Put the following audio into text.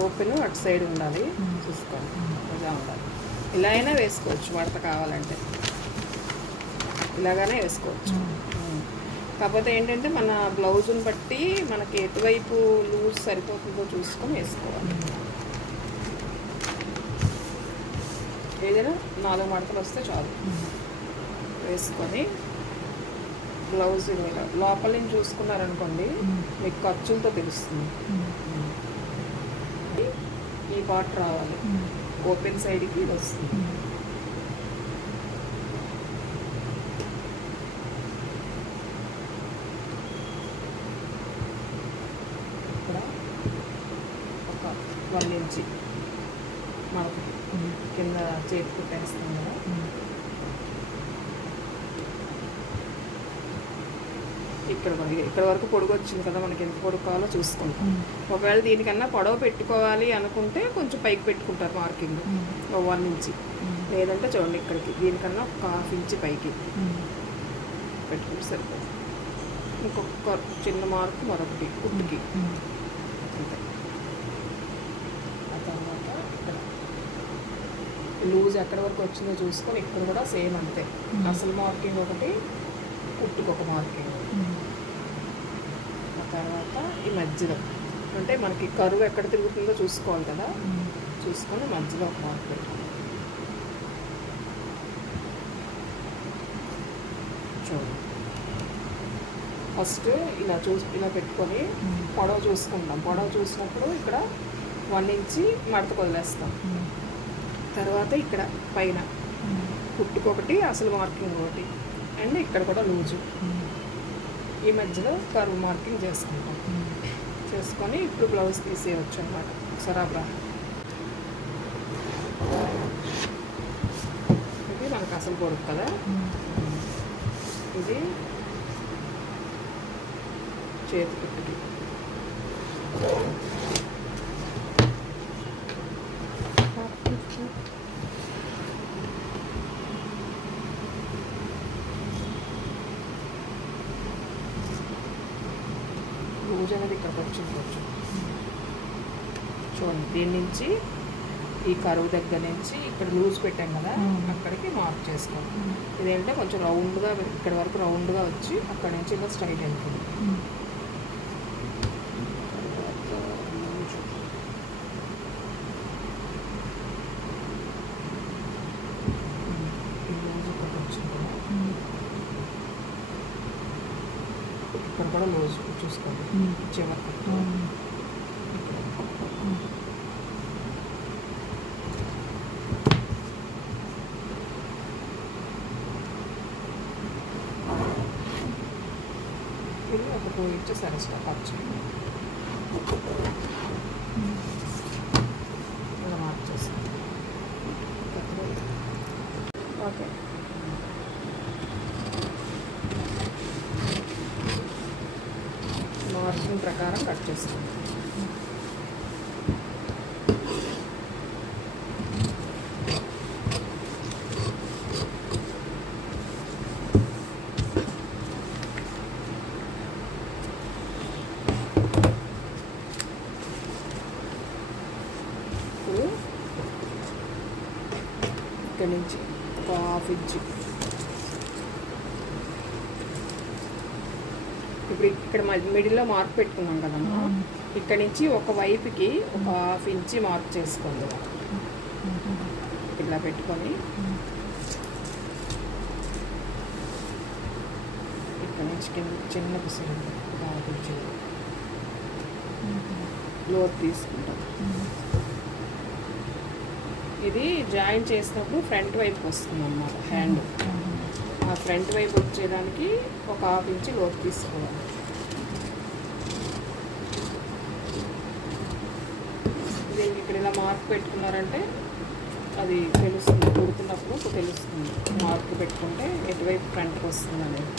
Open అటు side ఉండాలి, చూసుకోండి. ఇలా ఉండాలి. ఇలా అయినా వేసుకోవచ్చు, మడత కావాలంటే ఇలాగానే వేసుకోవచ్చు. కాకపోతే ఏంటంటే మన బ్లౌజుని బట్టి మనకి ఎటువైపు లూజ్ సరిపోతుందో చూసుకొని వేసుకోవాలి. ఏదైనా 4 మడతలు వస్తే చాలు. వేసుకొని బ్లౌజ్ లోపల నుంచి చూసుకున్నారనుకోండి, మీకు ఖర్చులతో తెలుస్తుంది. ఈ పార్ట్ రావాలి, ఓపెన్ సైడ్కి ఇది వస్తుంది. ఇక్కడ ఒక 1 ఇంచి మనకు కింద చేతి కుట్టేస్తాం కదా, ఇక్కడ వరకు పొడుగు వచ్చింది కదా, మనకి ఎంత పొడుగు కావాలో చూసుకుంటాం. ఒకవేళ దీనికన్నా పొడవు పెట్టుకోవాలి అనుకుంటే కొంచెం పైకి పెట్టుకుంటారు మార్కింగ్ 1 ఇంచి. లేదంటే చూడండి ఇక్కడికి దీనికన్నా ఒక 1/2 ఇంచి పైకి పెట్టుకుంటే సరిపోతుంది. ఇంకొక చిన్న మార్కు మరొకటి కుట్టుకి అంతే. ఆ తర్వాత ఇక్కడ లూజ్ ఎక్కడి వరకు వచ్చిందో చూసుకొని ఇక్కడ కూడా సేమ్ అంతే. అసలు మార్కింగ్ ఒకటి, కుట్టుకు ఒక మార్కింగ్. ఆ తర్వాత ఈ మధ్యలో అంటే మనకి కరువు ఎక్కడ తిరుగుతుందో చూసుకోవాలి కదా, చూసుకొని మధ్యలో ఒక మార్క్ పెట్టుకోవాలి. చూడండి, ఫస్ట్ ఇలా పెట్టుకొని పొడవు చూసుకుంటాం. పొడవు చూసినప్పుడు ఇక్కడ 1 ఇంచి మడత వదిలేస్తాం. తర్వాత ఇక్కడ పైన కుట్టుకొకటి, అసలు మార్కింగ్ ఒకటి, అండ్ ఇక్కడ కూడా లూజు. ఈ మధ్యలో కర్వ్ మార్కింగ్ చేసుకుంటాం. చేసుకొని ఇప్పుడు బ్లౌజ్ తీసేయచ్చు అన్నమాట. సరాబ్రా ఇది మనకు అసలు పొడుగు కదా, ఇది చేతి కుట్టుకి. లూజ్ అనేది ఇక్కడికి వచ్చింది కొంచెం. చూడండి, దీని నుంచి ఈ కరువు దగ్గర నుంచి ఇక్కడ లూజ్ పెట్టాం కదా, అక్కడికి మార్క్ చేసుకోండి. ఇదేంటే కొంచెం రౌండ్గా, ఇక్కడ వరకు రౌండ్గా వచ్చి అక్కడ నుంచి ఇలా స్ట్రైట్ వెళ్తుంది. ఇక్కడ కూడా లూజ్ చూసుకోండి చివరికి. ఇది ఒక 2 ఇంచెస్ ఎక్స్ట్రా ఖర్చు ఇలా మార్క్ చేస్తాం. ఓకే, మార్కింగ్ ప్రకారం కట్ చేస్తాం. ఇప్పుడు ఇక్కడి నుంచి ఒక 1/2 ఇంచు, ఇప్పుడు ఇక్కడ మిడిల్లో మార్క్ పెట్టుకున్నాం కదమ్మా, ఇక్కడ నుంచి ఒక వైపుకి ఒక 1/2 ఇంచి మార్క్ చేసుకోండి. ఇలా పెట్టుకొని ఇక్కడ నుంచి కింద చిన్న పిసిరి 1/2 ఇంచి లోతు తీసుకుంటాం. ఇది జాయిన్ చేసినప్పుడు ఫ్రంట్ వైపుకి వస్తుంది అన్నమాట హ్యాండ్. ఆ ఫ్రంట్ వైపు వచ్చేదానికి ఒక 1/2 ఇంచి లోతు తీసుకోవాలి. దీనికి ఇక్కడ ఇలా మార్క్ పెట్టుకున్నారంటే అది తెలుస్తుంది, కుడుతున్నప్పుడు తెలుస్తుంది. మార్క్ పెట్టుకుంటే ఎటువైపు ఫ్రంట్కి వస్తుంది అనేది.